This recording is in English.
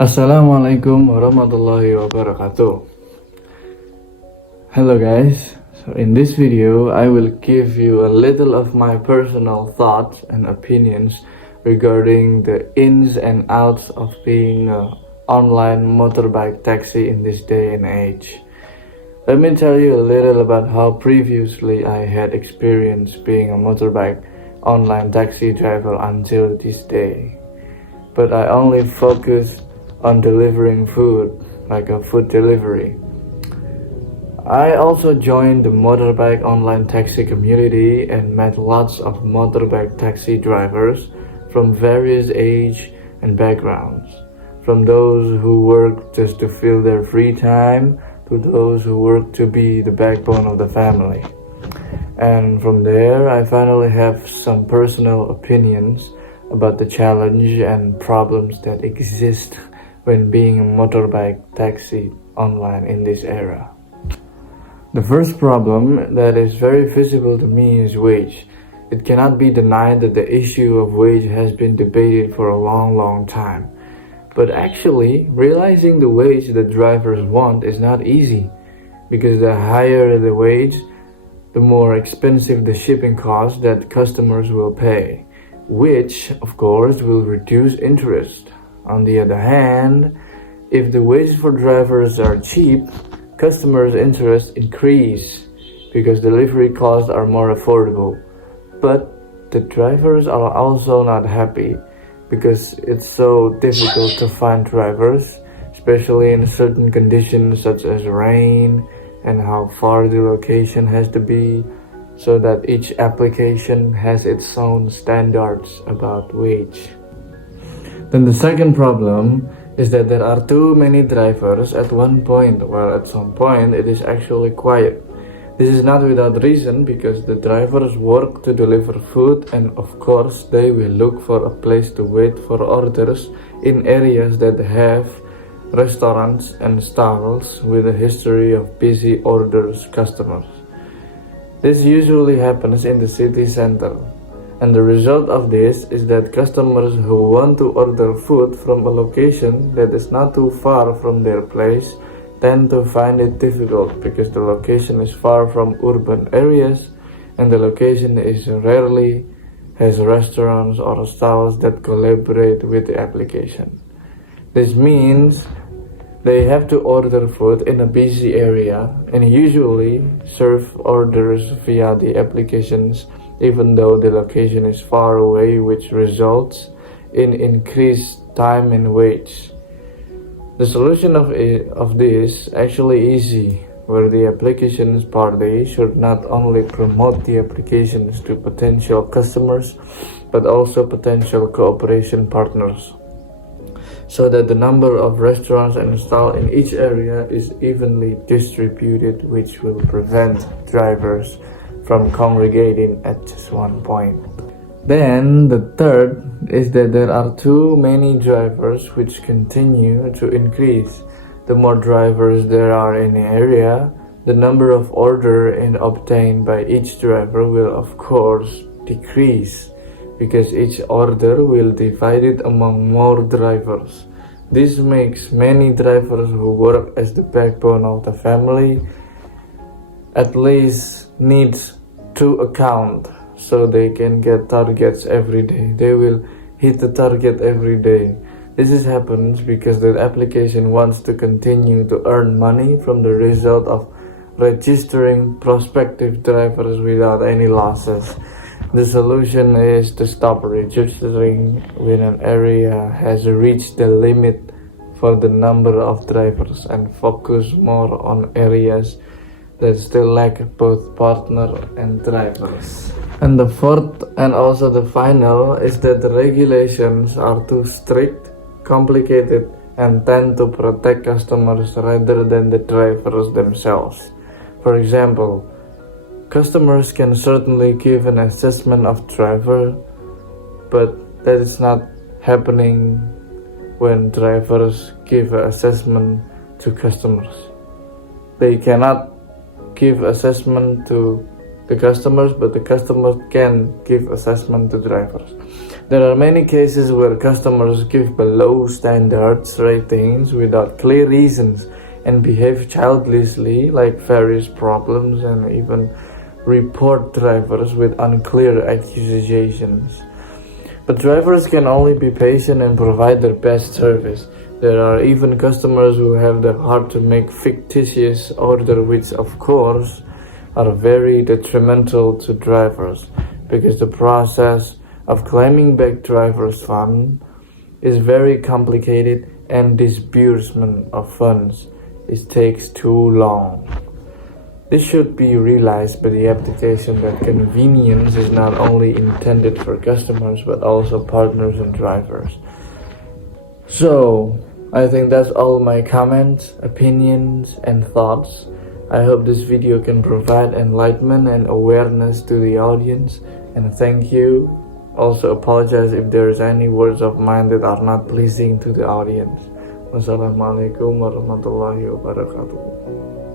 Assalamualaikum warahmatullahi wabarakatuh. Hello guys, so in this video I will give you a little of my personal thoughts and opinions regarding the ins and outs of being an online motorbike taxi in this day and age. Let me tell you a little about how previously I had experienced being a motorbike online taxi driver until this day. But I only focused on delivering food, like a food delivery. I also joined the motorbike online taxi community and met lots of motorbike taxi drivers from various age and backgrounds, from those who work just to fill their free time to those who work to be the backbone of the family. And from there, I finally have some personal opinions about the challenge and problems that exist when being a motorbike taxi online in this era. The first problem that is very visible to me is wage. It cannot be denied that the issue of wage has been debated for a long time. But actually, realizing the wage that drivers want is not easy, because the higher the wage, the more expensive the shipping cost that customers will pay, which of course will reduce interest. On the other hand, if the wages for drivers are cheap, customers' interest increase because delivery costs are more affordable. But the drivers are also not happy because it's so difficult to find drivers, especially in certain conditions such as rain and how far the location has to be, so that each application has its own standards about wage. Then the second problem is that there are too many drivers at one point, while at some point it is actually quiet. This is not without reason, because the drivers work to deliver food, and of course they will look for a place to wait for orders in areas that have restaurants and stalls with a history of busy orders customers. This usually happens in the city center, and the result of this is that customers who want to order food from a location that is not too far from their place tend to find it difficult, because the location is far from urban areas and the location is rarely has restaurants or stalls that collaborate with the application. This means they have to order food in a busy area and usually serve orders via the applications even though the location is far away, which results in increased time and wage. The solution of this actually easy, where the applications party should not only promote the applications to potential customers, but also potential cooperation partners, so that the number of restaurants installed in each area is evenly distributed, which will prevent drivers from congregating at just one point. Then the third is that there are too many drivers, which continue to increase. The more drivers there are in an area, the number of orders obtained by each driver will of course decrease, because each order will divide it among more drivers. This makes many drivers who work as the backbone of the family at least needs to account, so they can get targets every day. They will hit the target every day. This happens because the application wants to continue to earn money from the result of registering prospective drivers without any losses. The solution is to stop registering when an area has reached the limit for the number of drivers and focus more on areas that still lack both partner and drivers. And the fourth and also the final is that the regulations are too strict, complicated, and tend to protect customers rather than the drivers themselves. For example, customers can certainly give an assessment of driver, but that is not happening when drivers give an assessment to customers. They cannot give assessment to the customers, but the customers can give assessment to drivers. There are many cases where customers give below standards ratings without clear reasons and behave childishly, like various problems, and even report drivers with unclear accusations. But drivers can only be patient and provide their best service. There are even customers who have the heart to make fictitious orders, which of course are very detrimental to drivers, because the process of claiming back drivers' funds is very complicated and disbursement of funds takes too long. This should be realized by the application that convenience is not only intended for customers but also partners and drivers. So, I think that's all my comments, opinions, and thoughts. I hope this video can provide enlightenment and awareness to the audience, and thank you. Also apologize if there is any words of mine that are not pleasing to the audience. Wassalamualaikum warahmatullahi wabarakatuh.